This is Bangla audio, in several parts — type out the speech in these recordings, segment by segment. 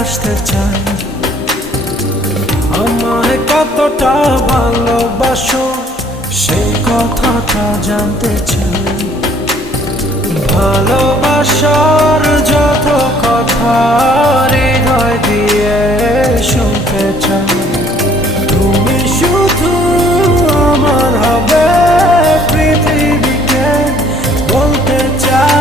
আসতে চাই। আমায় কতটা ভালোবাসো সেই কথাটা জানতে চাই। ভালোবাসার যত কথা হৃদয় দিয়ে শুনতে চাই। তুমি শুধু আমার হবে পৃথিবীকে বলতে চাই।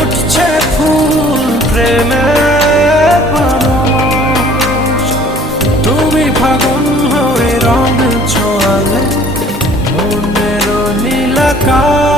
উঠছে ফুল প্রেমে পরশ, তুমি ফাগুন হয়ে রং ছোঁয়ালে মনের নীলাকাশ।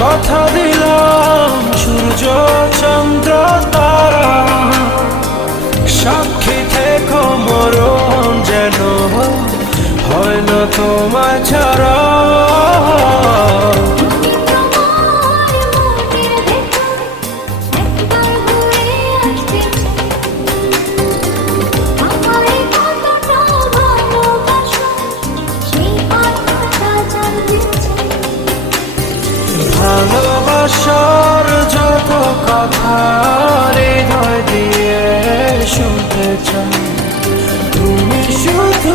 কথা দিলাম সূর্য চন্দ্র তারা, সাক্ষী থেকো মরণ যেন হয় না তোমায় ছাড়া। ভালোবাসার যত কথা হৃদয় দিয়ে শুনতে চাই। তুমি শুধু